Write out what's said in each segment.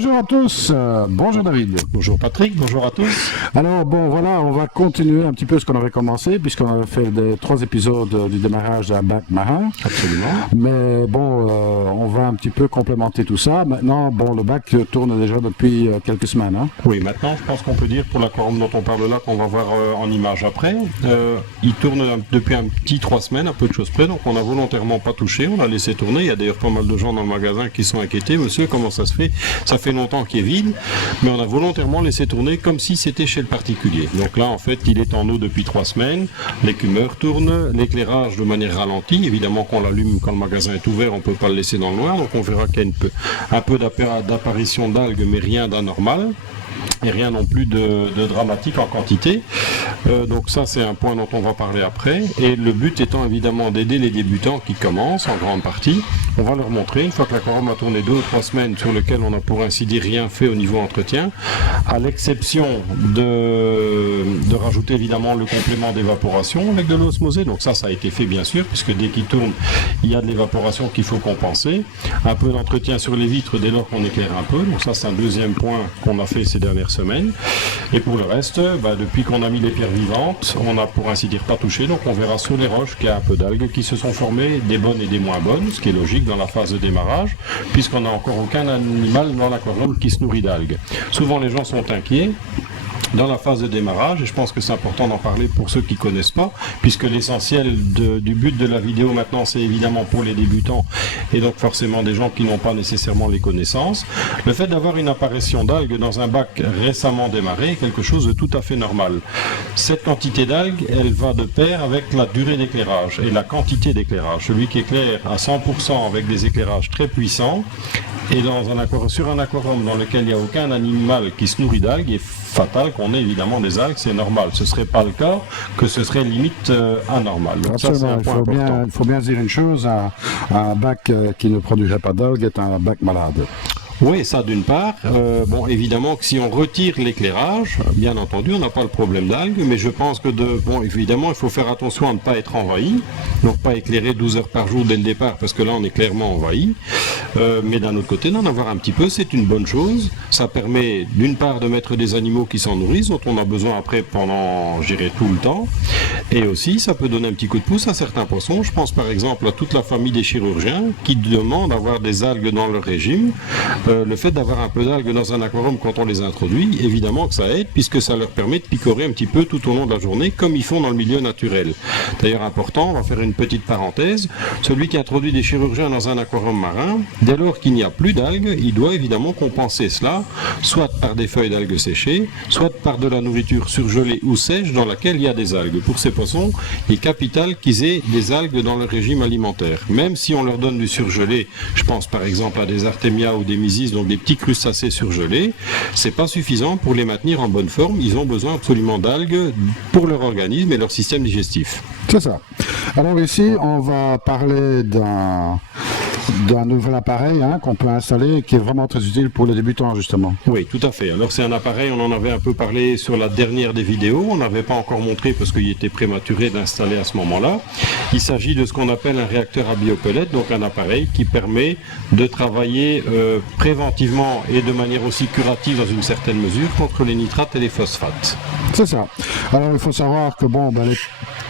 Bonjour à tous, bonjour David. Bonjour Patrick, bonjour à tous. Alors bon voilà, on va continuer un petit peu ce qu'on avait commencé puisqu'on avait fait 3 épisodes du démarrage d'un bac marin. Absolument. Mais bon, on va un petit peu complémenter tout ça. Maintenant, bon, le bac tourne déjà depuis quelques semaines. Hein. Oui, maintenant je pense qu'on peut dire pour l'aquarium dont on parle là, qu'on va voir en image après, il tourne depuis un petit 3 semaines, à peu de choses près, donc on n'a volontairement pas touché, on l'a laissé tourner. Il y a d'ailleurs pas mal de gens dans le magasin qui sont inquiétés. Monsieur, comment ça se fait? Ça fait longtemps qu'il est vide, mais on a volontairement laissé tourner comme si c'était chez le particulier. Donc là, en fait, il est en eau depuis 3 semaines, l'écumeur tourne, l'éclairage de manière ralentie. Évidemment qu'on l'allume quand le magasin est ouvert, on ne peut pas le laisser dans le noir, donc on verra qu'il y a un peu d'apparition d'algues, mais rien d'anormal. Et rien non plus de dramatique en quantité. Donc ça, c'est un point dont on va parler après. Et le but étant évidemment d'aider les débutants qui commencent en grande partie. On va leur montrer, une fois que l'aquarium a tourné 2 ou 3 semaines, sur lequel on n'a pour ainsi dire rien fait au niveau entretien, à l'exception de rajouter évidemment le complément d'évaporation avec de l'osmosée. Donc ça a été fait bien sûr, puisque dès qu'il tourne, il y a de l'évaporation qu'il faut compenser. Un peu d'entretien sur les vitres dès lors qu'on éclaire un peu. Donc ça, c'est un deuxième point qu'on a fait ces dernières semaines. Et pour le reste, depuis qu'on a mis les pierres vivantes, on n'a pour ainsi dire pas touché, donc on verra sur les roches qu'il y a un peu d'algues qui se sont formées, des bonnes et des moins bonnes, ce qui est logique dans la phase de démarrage, puisqu'on n'a encore aucun animal dans l'aquarium qui se nourrit d'algues. Souvent les gens sont inquiets dans la phase de démarrage, et je pense que c'est important d'en parler pour ceux qui ne connaissent pas, puisque l'essentiel du but de la vidéo maintenant, c'est évidemment pour les débutants, et donc forcément des gens qui n'ont pas nécessairement les connaissances. Le fait d'avoir une apparition d'algues dans un bac récemment démarré est quelque chose de tout à fait normal. Cette quantité d'algues, elle va de pair avec la durée d'éclairage et la quantité d'éclairage. Celui qui éclaire à 100% avec des éclairages très puissants, et sur un aquarium dans lequel il n'y a aucun animal qui se nourrit d'algues, est fatal qu'on ait évidemment des algues, c'est normal. Ce ne serait pas le cas, que ce serait limite anormal. Donc ça, c'est un point important. Il faut bien dire une chose, un bac qui ne produirait pas d'algues est un bac malade. Oui, ça d'une part. Bon, évidemment que si on retire l'éclairage, bien entendu, on n'a pas le problème d'algues, mais je pense que évidemment, il faut faire attention à ne pas être envahi, donc pas éclairer 12 heures par jour dès le départ, parce que là, on est clairement envahi. Mais d'un autre côté, d'en avoir un petit peu, c'est une bonne chose. Ça permet d'une part de mettre des animaux qui s'en nourrissent, dont on a besoin après pendant, je dirais, tout le temps. Et aussi, ça peut donner un petit coup de pouce à certains poissons. Je pense par exemple à toute la famille des chirurgiens qui demandent d'avoir des algues dans leur régime. Le fait d'avoir un peu d'algues dans un aquarium quand on les introduit, évidemment que ça aide, puisque ça leur permet de picorer un petit peu tout au long de la journée, comme ils font dans le milieu naturel. D'ailleurs important, on va faire une petite parenthèse, celui qui introduit des chirurgiens dans un aquarium marin, dès lors qu'il n'y a plus d'algues, il doit évidemment compenser cela, soit par des feuilles d'algues séchées, soit par de la nourriture surgelée ou sèche dans laquelle il y a des algues. Pour ces poissons, il est capital qu'ils aient des algues dans leur régime alimentaire. Même si on leur donne du surgelé, je pense par exemple à des artémias ou des mysis, donc des petits crustacés surgelés, c'est pas suffisant pour les maintenir en bonne forme. Ils ont besoin absolument d'algues pour leur organisme et leur système digestif. C'est ça. Alors ici, on va parler d'un nouvel appareil qu'on peut installer qui est vraiment très utile pour les débutants justement. Oui, tout à fait. Alors c'est un appareil, on en avait un peu parlé sur la dernière des vidéos, on n'avait pas encore montré parce qu'il était prématuré d'installer à ce moment-là. Il s'agit de ce qu'on appelle un réacteur à biopellets, donc un appareil qui permet de travailler préventivement et de manière aussi curative dans une certaine mesure contre les nitrates et les phosphates. C'est ça. Alors il faut savoir que les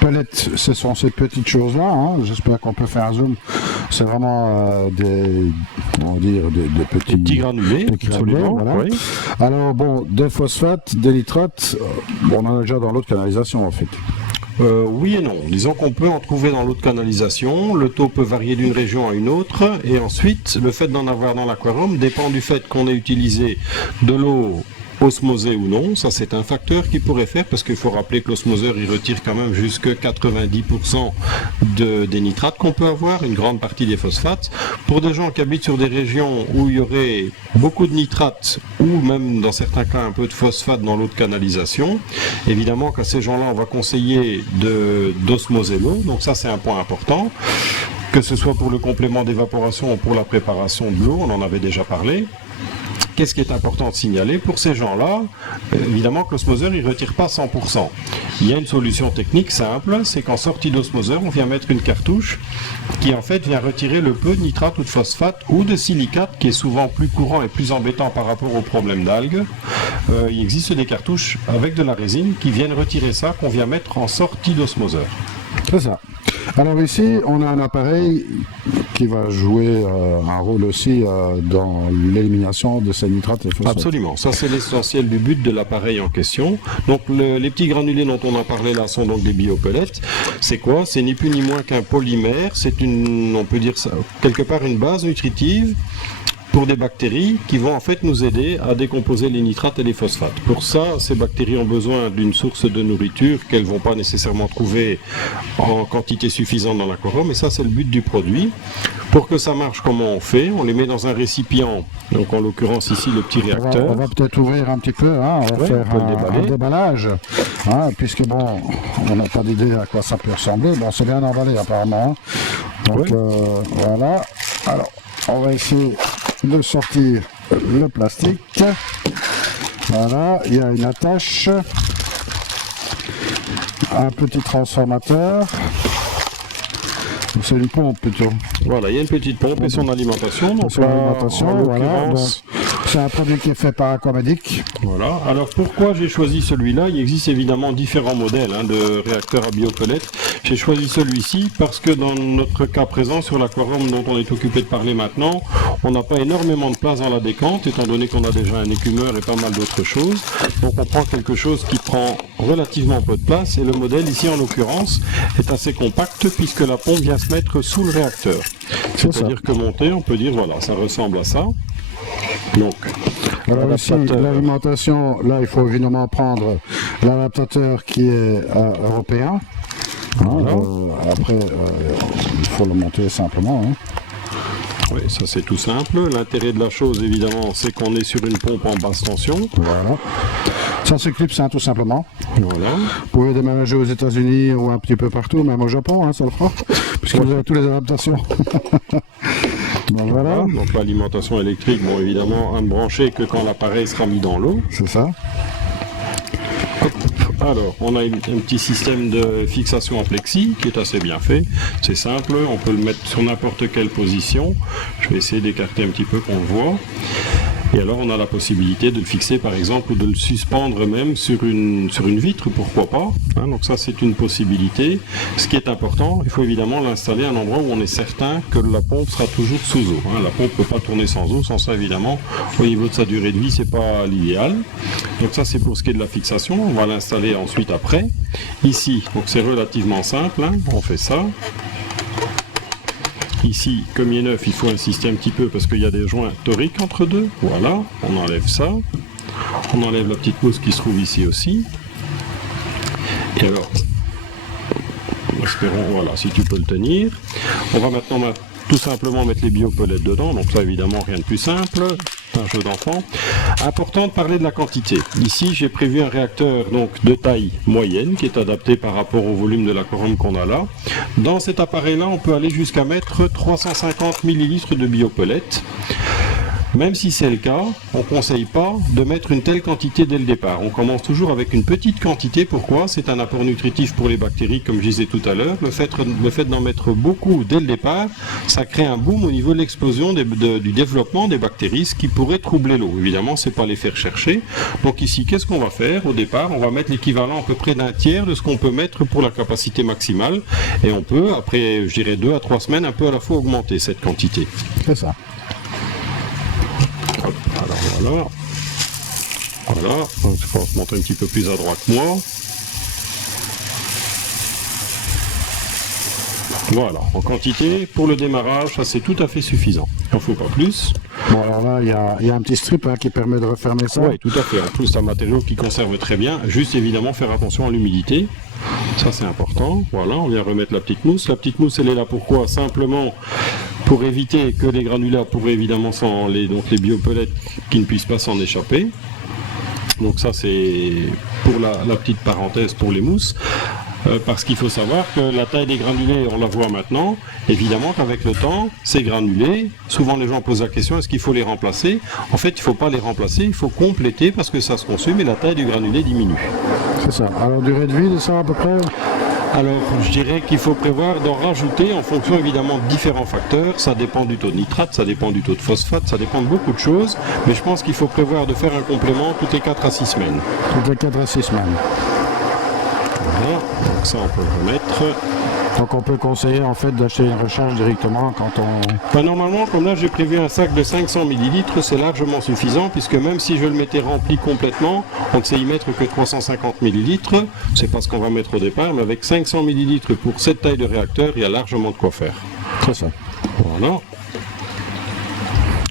pellets, ce sont ces petites choses-là, j'espère qu'on peut faire un zoom, c'est vraiment des petits granulés, voilà. Oui. Alors des phosphates, des nitrates, on en a déjà dans l'autre canalisation en fait. Oui et non. Disons qu'on peut en trouver dans l'eau de canalisation, le taux peut varier d'une région à une autre, et ensuite, le fait d'en avoir dans l'aquarium dépend du fait qu'on ait utilisé de l'eau osmosée ou non. Ça, c'est un facteur qui pourrait faire, parce qu'il faut rappeler que l'osmoseur, il retire quand même jusque 90% des nitrates qu'on peut avoir, une grande partie des phosphates. Pour des gens qui habitent sur des régions où il y aurait beaucoup de nitrates, ou même dans certains cas un peu de phosphate dans l'eau de canalisation, évidemment qu'à ces gens-là, on va conseiller d'osmoser l'eau. Donc ça, c'est un point important. Que ce soit pour le complément d'évaporation ou pour la préparation de l'eau, on en avait déjà parlé. qu'est-ce qui est important de signaler pour ces gens-là? Évidemment que l'osmoseur il ne retire pas 100%. Il y a une solution technique simple, c'est qu'en sortie d'osmoseur, on vient mettre une cartouche qui en fait vient retirer le peu de nitrate ou de phosphate ou de silicate qui est souvent plus courant et plus embêtant par rapport aux problèmes d'algues. Il existe des cartouches avec de la résine qui viennent retirer ça, qu'on vient mettre en sortie d'osmoseur. C'est ça. Alors ici, on a un appareil qui va jouer un rôle aussi dans l'élimination de ces nitrates et phosphates. Absolument, ça c'est l'essentiel du but de l'appareil en question. Donc les petits granulés dont on a parlé là sont donc des biopellets. C'est quoi? C'est ni plus ni moins qu'un polymère, c'est une, on peut dire ça, quelque part une base nutritive pour des bactéries qui vont en fait nous aider à décomposer les nitrates et les phosphates. Pour ça, ces bactéries ont besoin d'une source de nourriture qu'elles ne vont pas nécessairement trouver en quantité suffisante dans l'aquarium, et ça c'est le but du produit. Pour que ça marche, comment on fait? On les met dans un récipient, donc en l'occurrence ici le petit réacteur. On va peut-être ouvrir un petit peu, hein, on va faire un déballage, hein, puisque bon, on n'a pas d'idée à quoi ça peut ressembler. Bon, c'est bien emballé apparemment. Donc voilà, alors on va essayer de sortir le plastique. Voilà, il y a une attache, un petit transformateur. C'est une pompe plutôt. Voilà, il y a une petite pompe et son alimentation. Donc son alimentation, voilà. C'est un produit qui est fait par Aquamedic. Voilà. Alors pourquoi j'ai choisi celui-là? Il existe évidemment différents modèles de réacteurs à biopellets. J'ai choisi celui-ci parce que dans notre cas présent sur l'aquarium dont on est occupé de parler maintenant, on n'a pas énormément de place dans la décante, étant donné qu'on a déjà un écumeur et pas mal d'autres choses. Donc on prend quelque chose qui prend relativement peu de place, et le modèle ici en l'occurrence est assez compact puisque la pompe vient se mettre sous le réacteur. C'est-à-dire que monté, on peut dire voilà, ça ressemble à ça. Donc, alors ici, l'alimentation, là il faut évidemment prendre l'adaptateur qui est européen. Voilà. Après, il faut le monter simplement. Hein. Oui, ça c'est tout simple. L'intérêt de la chose, évidemment, c'est qu'on est sur une pompe en basse tension. Voilà. Ça s'éclipse, tout simplement. Voilà. Vous pouvez déménager aux États-Unis ou un petit peu partout, même au Japon, ça le fera, puisque vous avez toutes les adaptations. Donc voilà. Donc l'alimentation électrique, bon évidemment, à ne brancher que quand l'appareil sera mis dans l'eau. C'est ça. Alors, on a un petit système de fixation en plexi qui est assez bien fait. C'est simple, on peut le mettre sur n'importe quelle position. Je vais essayer d'écarter un petit peu qu'on le voit. Et alors, on a la possibilité de le fixer, par exemple, ou de le suspendre même sur une vitre, pourquoi pas. Donc ça, c'est une possibilité. Ce qui est important, il faut évidemment l'installer à un endroit où on est certain que la pompe sera toujours sous eau. La pompe ne peut pas tourner sans eau. Sans ça, évidemment, au niveau de sa durée de vie, c'est pas l'idéal. Donc ça, c'est pour ce qui est de la fixation. On va l'installer ensuite après. Ici, donc c'est relativement simple. On fait ça. Ici, comme il est neuf, il faut insister un petit peu parce qu'il y a des joints toriques entre deux. Voilà, on enlève ça. On enlève la petite mousse qui se trouve ici aussi. Et alors, espérons, voilà, si tu peux le tenir. On va maintenant tout simplement mettre les biopellets dedans. Donc ça, évidemment, rien de plus simple. C'est un jeu d'enfant. Important de parler de la quantité. Ici, j'ai prévu un réacteur donc de taille moyenne qui est adapté par rapport au volume de l'aquarium qu'on a là. Dans cet appareil-là, on peut aller jusqu'à mettre 350 ml de biopellets. Même si c'est le cas, on ne conseille pas de mettre une telle quantité dès le départ. On commence toujours avec une petite quantité. Pourquoi? C'est un apport nutritif pour les bactéries, comme je disais tout à l'heure. Le fait d'en mettre beaucoup dès le départ, ça crée un boom au niveau de l'explosion du développement des bactéries, ce qui pourrait troubler l'eau. Évidemment, ce n'est pas les faire chercher. Donc ici, qu'est-ce qu'on va faire? Au départ, on va mettre l'équivalent à peu près d'un tiers de ce qu'on peut mettre pour la capacité maximale. Et on peut, après, je dirais 2 à 3 semaines, un peu à la fois augmenter cette quantité. C'est ça. Alors voilà, donc il faut se montrer un petit peu plus à droite que moi. Voilà, en quantité, pour le démarrage, ça c'est tout à fait suffisant. Il n'en faut pas plus. Bon alors là, il y a un petit strip qui permet de refermer ça. Oui, tout à fait. En plus, c'est un matériau qui conserve très bien. Juste évidemment faire attention à l'humidité. Ça c'est important. Voilà, on vient remettre la petite mousse. La petite mousse, elle est là pourquoi? Simplement pour éviter que les granulats pourraient évidemment donc les biopellets qui ne puissent pas s'en échapper. Donc ça c'est pour la petite parenthèse pour les mousses. Parce qu'il faut savoir que la taille des granulés, on la voit maintenant, évidemment qu'avec le temps, ces granulés, souvent les gens posent la question, est-ce qu'il faut les remplacer? En fait, il ne faut pas les remplacer, il faut compléter parce que ça se consomme et la taille du granulé diminue. C'est ça. Alors, durée de vie de ça à peu près? Alors, je dirais qu'il faut prévoir d'en rajouter en fonction évidemment de différents facteurs. Ça dépend du taux de nitrate, ça dépend du taux de phosphate, ça dépend de beaucoup de choses. Mais je pense qu'il faut prévoir de faire un complément toutes les 4 à 6 semaines. Toutes les 4 à 6 semaines. Voilà, donc ça on peut le remettre. Donc on peut conseiller en fait d'acheter une recharge directement quand on... Ben, normalement, comme là j'ai prévu un sac de 500 ml, c'est largement suffisant puisque même si je le mettais rempli complètement, on ne sait y mettre que 350 ml. C'est pas ce qu'on va mettre au départ, mais avec 500 ml pour cette taille de réacteur, il y a largement de quoi faire. C'est ça. Voilà.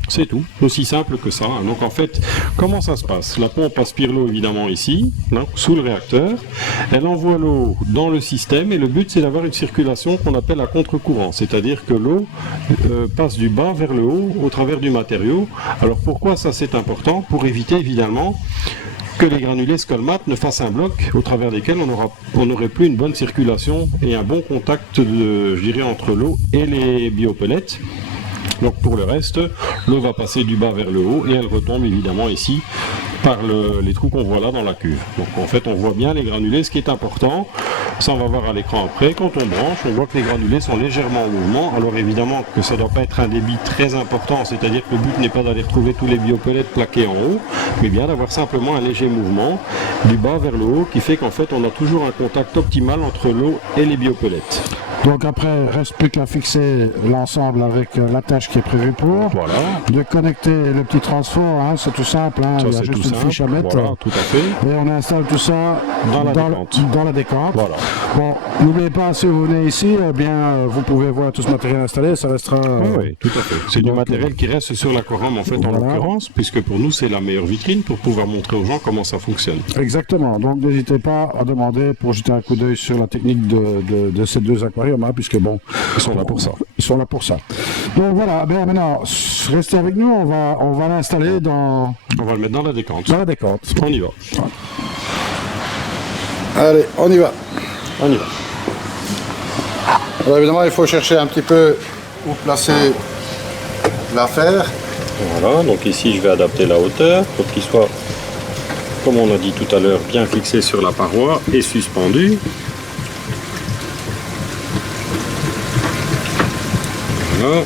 C'est tout, aussi simple que ça. Donc en fait, comment ça se passe? La pompe aspire l'eau évidemment ici, donc, sous le réacteur. Elle envoie l'eau dans le système et le but c'est d'avoir une circulation qu'on appelle à contre-courant. C'est-à-dire que l'eau passe du bas vers le haut au travers du matériau. Alors pourquoi ça c'est important? Pour éviter évidemment que les granulés scolmates ne fassent un bloc au travers desquels on n'aurait plus une bonne circulation et un bon contact, je dirais, entre l'eau et les biopellets. Donc pour le reste, l'eau va passer du bas vers le haut et elle retombe évidemment ici par les trous qu'on voit là dans la cuve. Donc en fait on voit bien les granulés, ce qui est important, ça on va voir à l'écran après, quand on branche on voit que les granulés sont légèrement en mouvement. Alors évidemment que ça ne doit pas être un débit très important, c'est-à-dire que le but n'est pas d'aller retrouver tous les biopellets plaqués en haut, mais bien d'avoir simplement un léger mouvement du bas vers le haut qui fait qu'en fait on a toujours un contact optimal entre l'eau et les biopellets. Donc après, il ne reste plus qu'à fixer l'ensemble avec l'attache qui est prévue pour. Voilà. De connecter le petit transfo, hein, c'est tout simple. Hein, Ça, il y a juste une fiche à mettre. Voilà, tout à fait. Et on installe tout ça dans la décante. Voilà. Bon, n'oubliez pas, si vous venez ici, eh bien, vous pouvez voir tout ce matériel installé, ça restera... Oui, tout à fait. C'est du matériel qui reste sur l'aquarium en fait, en l'occurrence, puisque pour nous c'est la meilleure vitrine pour pouvoir montrer aux gens comment ça fonctionne. Exactement, donc n'hésitez pas à demander pour jeter un coup d'œil sur la technique de ces deux aquariums, hein, puisque bon... Ils sont là pour ça. Ils sont là pour ça. Donc voilà, bien maintenant, restez avec nous, on va l'installer dans... On va le mettre dans la décante. Dans la décante. On y va. Allez, on y va. On y va. Alors évidemment, il faut chercher un petit peu où placer l'affaire. Voilà, donc ici je vais adapter la hauteur pour qu'il soit, comme on a dit tout à l'heure, bien fixé sur la paroi et suspendu. Voilà.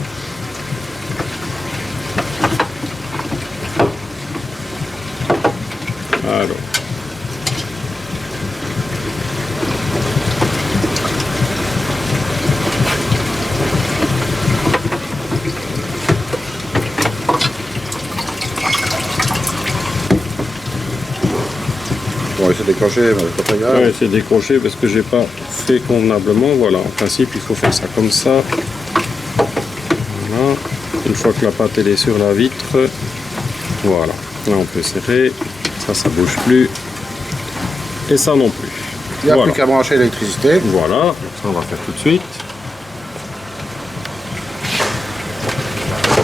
Alors. Bon, c'est décroché, mais c'est pas très grave. Ouais, c'est décroché parce que j'ai pas fait convenablement. Voilà, en principe, il faut faire ça comme ça. Voilà. Une fois que la pâte elle est sur la vitre, voilà. Là, on peut serrer. Ça bouge plus. Et ça non plus. Il n'y a Voilà. plus qu'à brancher l'électricité. Voilà, donc ça on va faire tout de suite.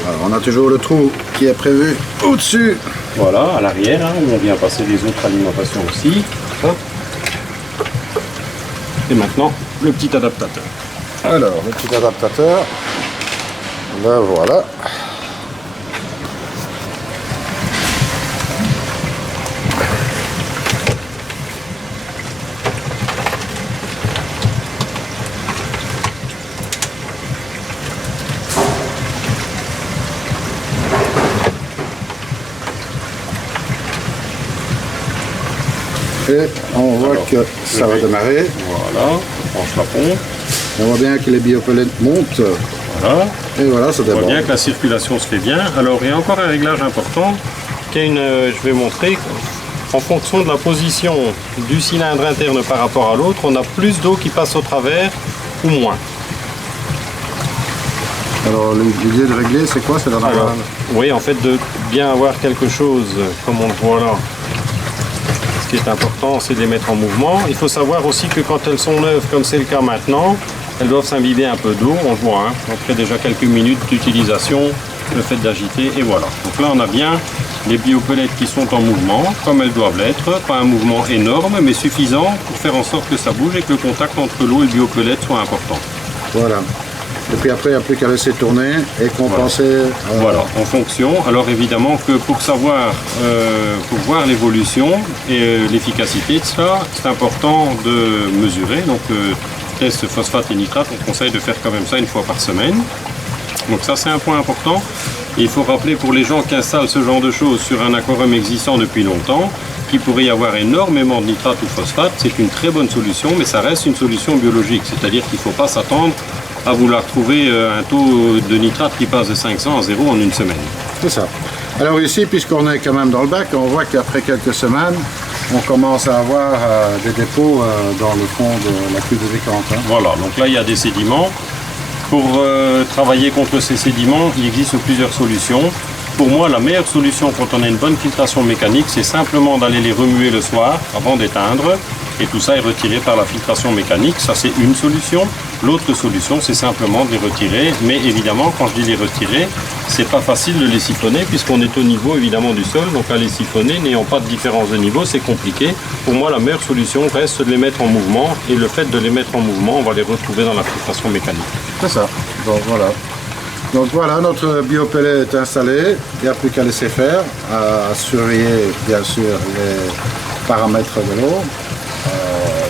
Alors, on a toujours le trou qui est prévu au-dessus. Voilà, à l'arrière, hein, où on vient passer les autres alimentations aussi. Hop. Et maintenant, le petit adaptateur. Alors, le petit adaptateur. Ben voilà. Et on voit que ça va démarrer. Voilà, on branche la pompe. On voit bien que les biopellets montent. Voilà. Et voilà, ça On voit démarre. bien que la circulation se fait bien. Alors, il y a encore un réglage important. Je vais montrer. En fonction de la position du cylindre interne par rapport à l'autre, on a plus d'eau qui passe au travers ou moins. Alors l'idée de régler, c'est quoi? C'est d'avoir Alors, oui, en fait, de bien avoir quelque chose, comme on le voit là. Ce qui est important, c'est de les mettre en mouvement. Il faut savoir aussi que quand elles sont neuves, comme c'est le cas maintenant, elles doivent s'imbiber un peu d'eau, on le voit. Hein. Après déjà quelques minutes d'utilisation, le fait d'agiter, et voilà. Donc là on a bien les biopellets qui sont en mouvement, comme elles doivent l'être, pas un mouvement énorme, mais suffisant pour faire en sorte que ça bouge et que le contact entre l'eau et le biopellet soit important. Voilà. Et puis après, il n'y a plus qu'à laisser tourner et compenser. Voilà, en fonction. Alors évidemment que pour savoir, pour voir l'évolution et l'efficacité de cela, c'est important de mesurer. Donc test phosphate et nitrate, on conseille de faire quand même ça une fois par semaine. Donc ça c'est un point important. Et il faut rappeler pour les gens qui installent ce genre de choses sur un aquarium existant depuis longtemps, qu'il pourrait y avoir énormément de nitrate ou phosphate. C'est une très bonne solution, mais ça reste une solution biologique. C'est-à-dire qu'il ne faut pas s'attendre à vouloir trouver un taux de nitrate qui passe de 500 à 0 en une semaine. C'est ça. Alors ici, puisqu'on est quand même dans le bac, on voit qu'après quelques semaines, on commence à avoir des dépôts dans le fond de la cuve de décante. Hein. Voilà, donc là il y a des sédiments. Pour travailler contre ces sédiments, il existe plusieurs solutions. Pour moi, la meilleure solution quand on a une bonne filtration mécanique, c'est simplement d'aller les remuer le soir avant d'éteindre. Et tout ça est retiré par la filtration mécanique. Ça, c'est une solution. L'autre solution, c'est simplement de les retirer. Mais évidemment, quand je dis les retirer, c'est pas facile de les siphonner puisqu'on est au niveau évidemment du sol. Donc à les siphonner, n'ayant pas de différence de niveau, c'est compliqué. Pour moi, la meilleure solution reste de les mettre en mouvement. Et le fait de les mettre en mouvement, on va les retrouver dans la filtration mécanique. C'est ça. Donc voilà. Donc voilà, notre biopellet est installé. Il n'y a plus qu'à laisser faire, à surveiller bien sûr les paramètres de l'eau.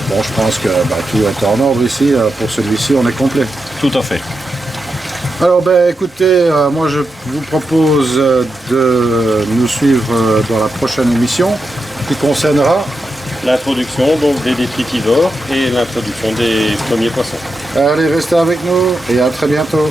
Bon, je pense que tout est en ordre ici. Pour celui-ci, on est complet. Tout à fait. Alors, écoutez, moi je vous propose de nous suivre dans la prochaine émission qui concernera l'introduction donc des détritivores et l'introduction des premiers poissons. Allez, restez avec nous et à très bientôt.